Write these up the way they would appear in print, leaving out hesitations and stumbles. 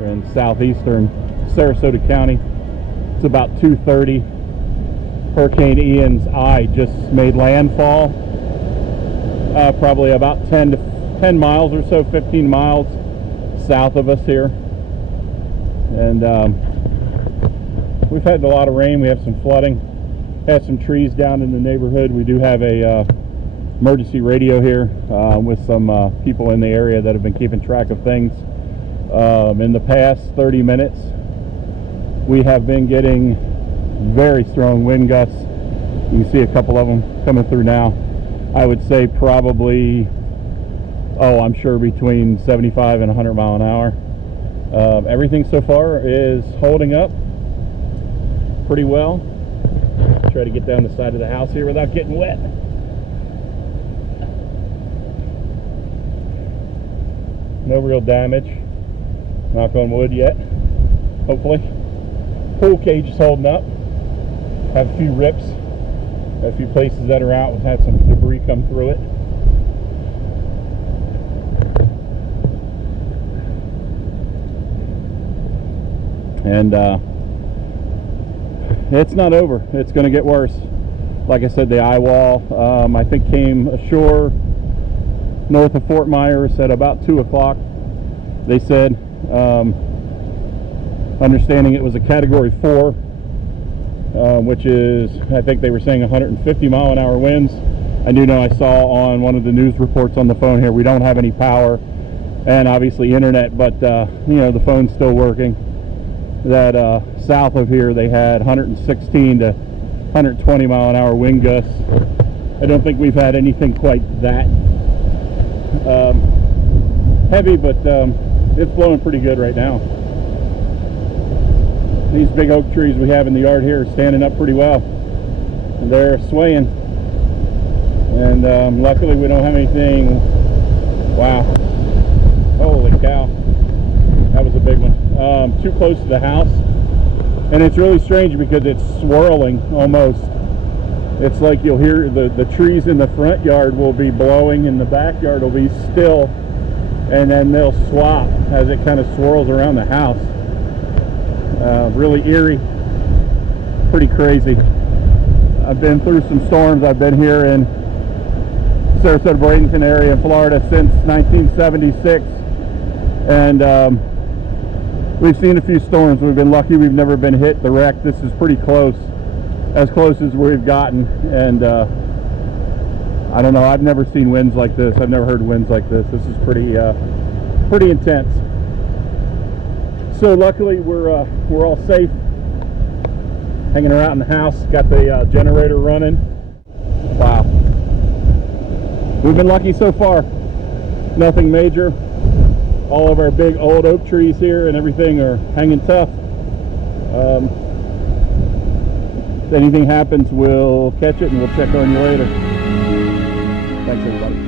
We're in southeastern Sarasota County. It's about 2:30. Hurricane Ian's eye just made landfall. Probably about 10 miles or so, 15 miles south of us here. And we've had a lot of rain. We have some flooding. Have some trees down in the neighborhood. We do have a emergency radio here with some people in the area that have been keeping track of things. In the past 30 minutes, we have been getting very strong wind gusts. You can see a couple of them coming through now. I would say probably, I'm sure between 75 and 100 mile an hour. Everything so far is holding up pretty well. Try to get down the side of the house here without getting wet. No real damage, knock on wood yet, hopefully. Pool cage is holding up. Have a few rips, a few places that are out. We've had some debris come through it. And it's not over. It's going to get worse. Like I said, the eye wall, I think, came ashore north of Fort Myers at about 2 o'clock. They said, understanding it was a category 4, which is, I think they were saying 150 mile an hour winds. I do know I saw on one of the news reports on the phone here, we don't have any power and obviously internet, but you know, the phone's still working. That south of here they had 116 to 120 mile an hour wind gusts. I don't think we've had anything quite that heavy, but it's blowing pretty good right now. These big oak trees we have in the yard here are standing up pretty well, and they're swaying. And luckily we don't have anything. Wow, holy cow, that was a big one. Too close to the house, and it's really strange because it's swirling almost. It's like you'll hear the trees in the front yard will be blowing and the backyard will be still, and then they'll swap as it kind of swirls around the house. Really eerie, pretty crazy. I've been through some storms. I've been here in Sarasota, Bradenton area in Florida since 1976, and we've seen a few storms. We've been lucky we've never been hit direct. This is pretty close, as close as we've gotten. And I don't know, I've never seen winds like this. I've never heard winds like this. This is pretty intense. So luckily we're all safe, hanging around in the house. Got the generator running. Wow, we've been lucky so far. Nothing major. All of our big old oak trees here and everything are hanging tough. If anything happens, we'll catch it and we'll check on you later. Thanks, everybody.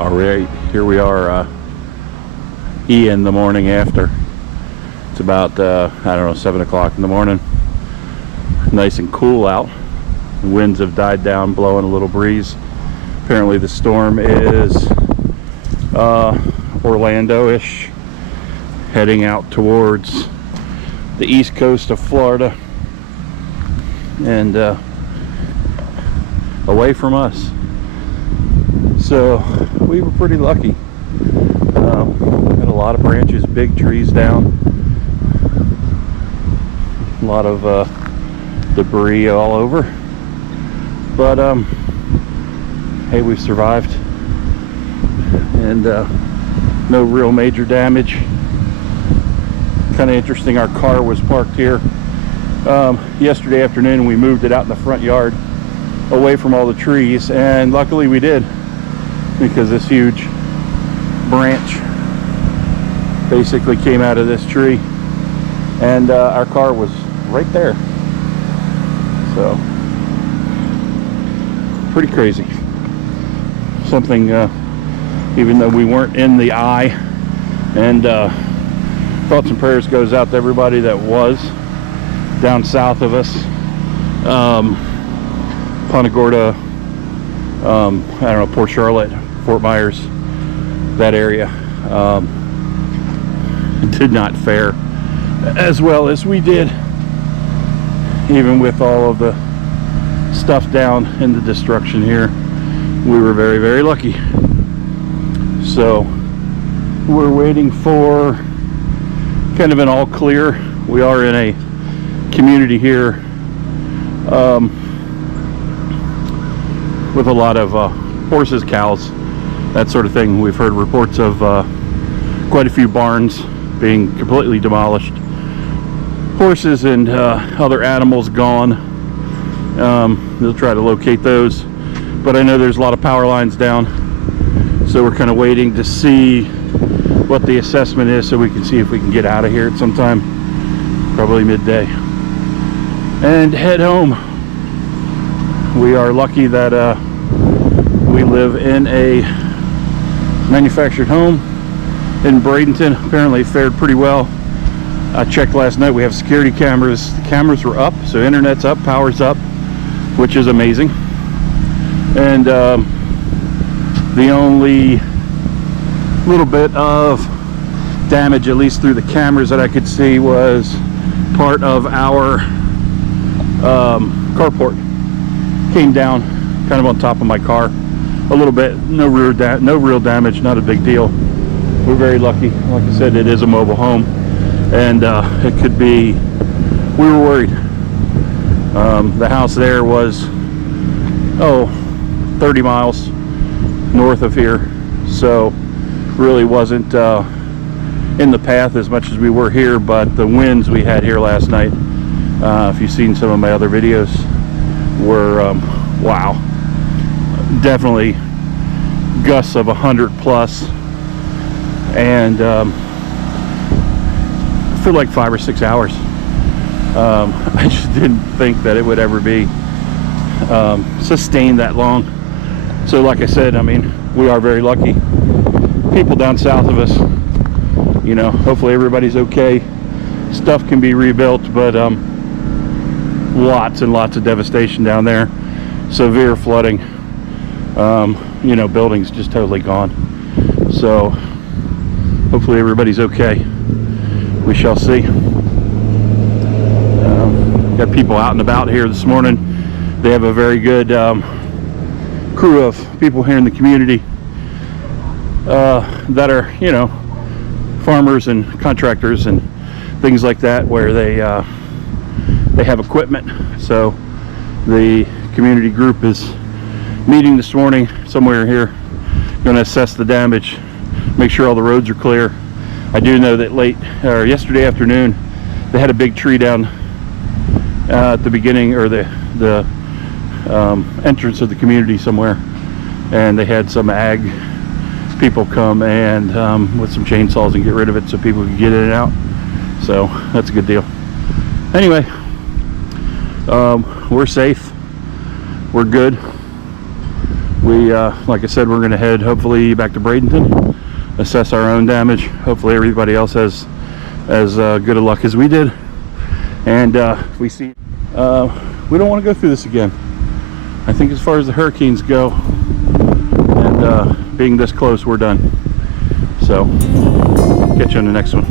All right, here we are, Ian, the morning after. It's about, I don't know, 7 o'clock in the morning. Nice and cool out. The winds have died down, blowing a little breeze. Apparently the storm is Orlando-ish, heading out towards the east coast of Florida and away from us. So we were pretty lucky. Had a lot of branches, big trees down, a lot of debris all over, but hey, we survived, and no real major damage. Kind of interesting, our car was parked here yesterday afternoon. We moved it out in the front yard away from all the trees, and luckily we did, because this huge branch basically came out of this tree, and our car was right there. So pretty crazy. Something, even though we weren't in the eye, and thoughts and prayers goes out to everybody that was down south of us, Punta Gorda, I don't know, Port Charlotte, Fort Myers, that area. Did not fare as well as we did, even with all of the stuff down and the destruction here. We were very, very lucky. So we're waiting for kind of an all clear. We are in a community here with a lot of horses, cows, that sort of thing. We've heard reports of quite a few barns being completely demolished, horses and other animals gone. They'll try to locate those, but I know there's a lot of power lines down, so we're kind of waiting to see what the assessment is, so we can see if we can get out of here at some time, probably midday, and head home. We are lucky that we live in a manufactured home in Bradenton. Apparently it fared pretty well. I checked last night, we have security cameras. The cameras were up, so internet's up, power's up, which is amazing. And the only little bit of damage, at least through the cameras that I could see, was part of our carport came down kind of on top of my car a little bit. No real damage, not a big deal. We're very lucky. Like I said, it is a mobile home, and it could be, we were worried. The house there was 30 miles north of here, so really wasn't in the path as much as we were here, but the winds we had here last night, if you've seen some of my other videos, were wow, definitely gusts of 100 plus, and for like 5 or 6 hours. I just didn't think that it would ever be sustained that long. So like I said, I mean, we are very lucky. People down south of us, you know, hopefully everybody's okay. Stuff can be rebuilt, but lots and lots of devastation down there. Severe flooding. You know, buildings just totally gone. So hopefully everybody's okay. We shall see. Got people out and about here this morning. They have a very good crew of people here in the community that are, you know, farmers and contractors and things like that, where they have equipment. So the community group is meeting this morning somewhere here, going to assess the damage, make sure all the roads are clear. I do know that yesterday afternoon they had a big tree down at the beginning, or the entrance of the community somewhere, and they had some ag people come and with some chainsaws and get rid of it so people could get in and out. So that's a good deal. Anyway, we're safe, we're good. We like I said, we're gonna head hopefully back to Bradenton, assess our own damage. Hopefully everybody else has as good a luck as we did, and we see we don't want to go through this again. I think as far as the hurricanes go, and being this close, we're done. So catch you on the next one.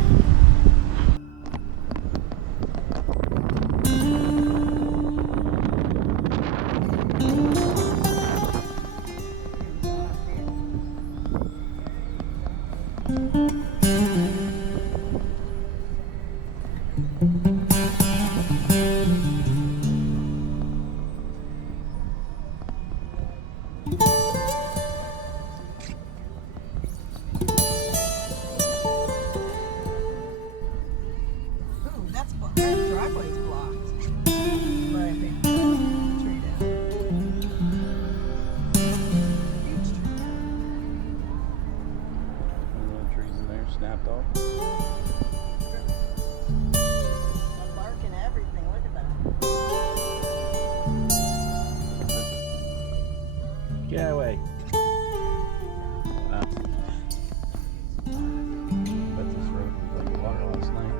Get away. Wow. Bet this road was like water last night.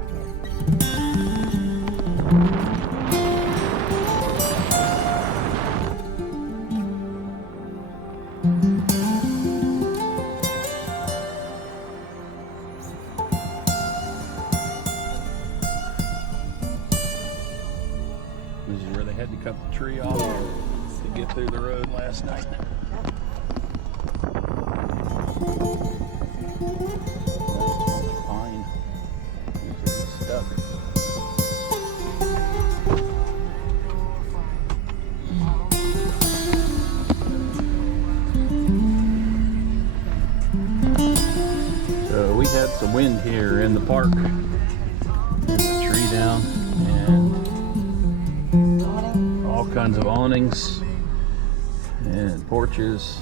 This is where they had to cut the tree off to get through the road last night. Pine. This is stuck. So we had some wind here in the park. There's a tree down and all kinds of awnings and porches.